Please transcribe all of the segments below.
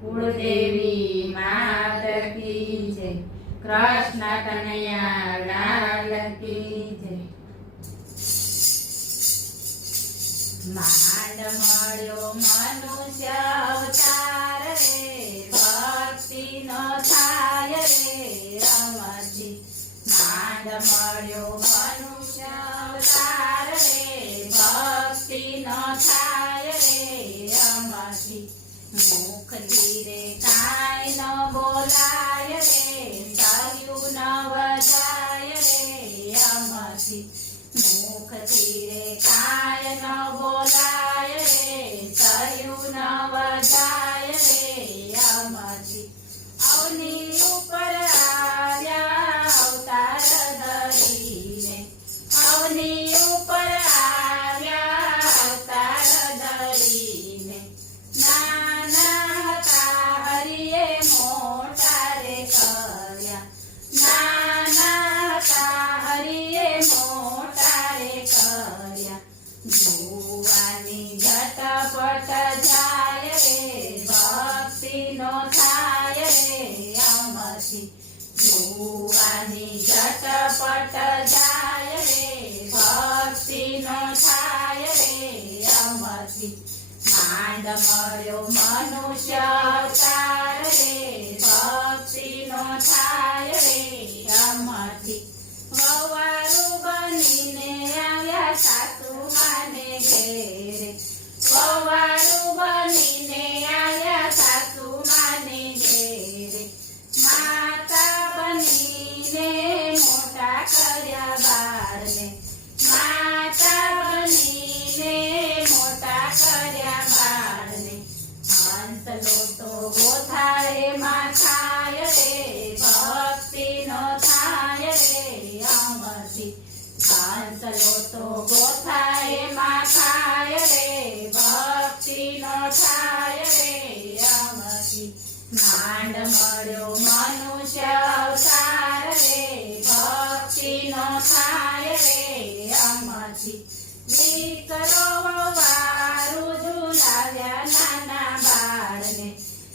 કુળદેવી માત કી જય, કૃષ્ણ કનૈયા લાલ કી જય. માંડ મળ્યો મનુષ્ય અવતાર રે, ભક્તિ નો થાય રે અમરજી. માંડ મળ્યો મનુષ્ય અવતાર રે, ભક્તિ નો થાય રે અમરજી. મુખથી રે કાંઈ ન બોલાય રે, કહ્યું ન વજાય રે અમરજી. મુખથી રે કાંઈ ન બોલાય રે, કહ્યું ન વજાય રે અમરજી. અવની ઉપર આવ્યા અવતાર ધરીને, અવની ઉપર આવ્યા અવતાર ધરીને. નાના હતા હરિએ મોટા રે કર્યા, નાના હતા હરિએ મોટા રે કર્યા. જોવાની ઝટપટ જાય રે, ભક્તિ નો થાય રે અમરજી. જોવાની ઝટપટ જાય રે, ભક્તિ નો થાય રે અમરજી. માંડ મળ્યો મનુષ્ય અવતાર રે, ભક્તિ નો થાય રે અમરજી. વવારું બનીને આવ્યા સાસુ માને ઘેરે, વવારું બનીને આવ્યા સાસુ માને ઘેરે. માતા બનીને મોટા કર્યા બારને, માતા બનીને મોટા કર્યા બાળને. હંસલો તો ગોથાએ માં થાય રે, ભક્તિ નો થાય રે અમરજી. હંસલો તો ગોથાએ માં થાય રે, ભક્તિ નો થાય રે અમરજી. માંડ મળ્યો મનુષ્ય અવતાર રે, ભક્તિ નો થાય રે અમરજી. દીકરો વવારું ઝુલાવ્યા નાના બાળને,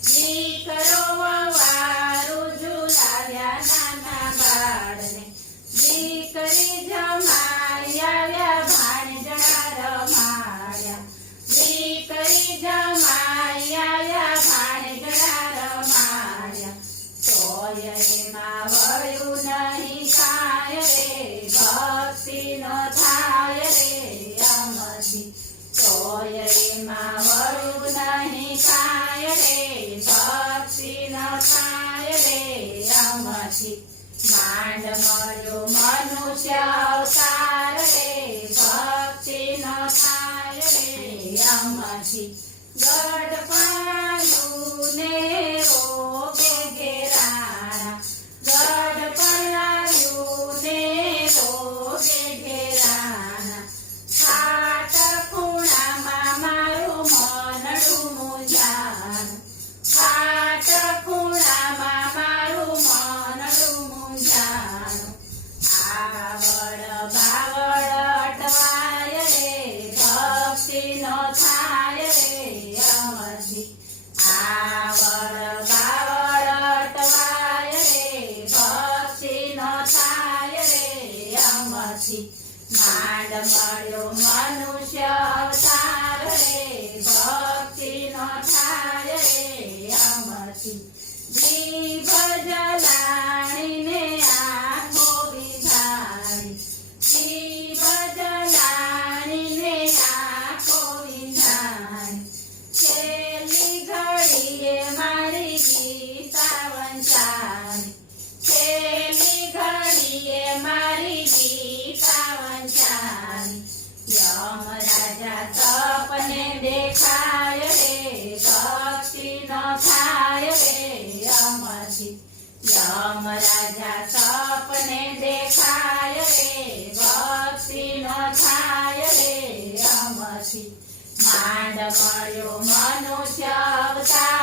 દીકરો વવારું ઝુલાવ્યા નાના બાળને. દીકરી જમાઈ આવ્યા ભાણેજડા રમાડ્યા, દીકરી જમાઈ આવ્યા ભાણેજડા રમાડ્યા. તોય એમાં વળ્યું નહીં કાંઈ રે, ભક્તિ નો થાય રે અમરજી. તોય એમાં વળ્યું નહીં કાંઈ રે, ભક્તિ નો થાય રે અમરજી. માંડ મળ્યો મનુષ્ય અવતાર રે, ભક્તિ નો થાય રે અમરજી. ગઢપણાયું ને રોગે ઘેરાણા, ગઢપણાયું ને રોગે ઘેરાણા. ખાટ ખૂણામાં મારું મનડું મૂંઝાણું, ખાટ ખૂણામાં મારું મનડું મૂંઝાણું. આવડ બાવડ અટવાય રે, ભક્તિ નો થાય રે અમરજી. આવડ બાવડ અટવાય રે, ભક્તિ નો થાય રે અમરજી. માંડ મળ્યો મનુષ્ય અવતાર રે, ભક્તિ નો થાય રે અમરજી. જીભ જલાણીને આંખો વિંધાણી, જીભ જલાણીને આંખો વિંધાણી. છેલ્લી ઘડીએ મારી ગીતા વંચાણી, છેલ્લી ઘડીએ મારી ગીતા વંચાણી. યમ રાજા સપને દેખાય રે, ભક્તિ નો થાય રે અમરજી. યમ રાજા સપને દેખાય રે, ભક્તિ નો થાય રે અમરજી. માંડ મળ્યો મનુષ્ય અવતાર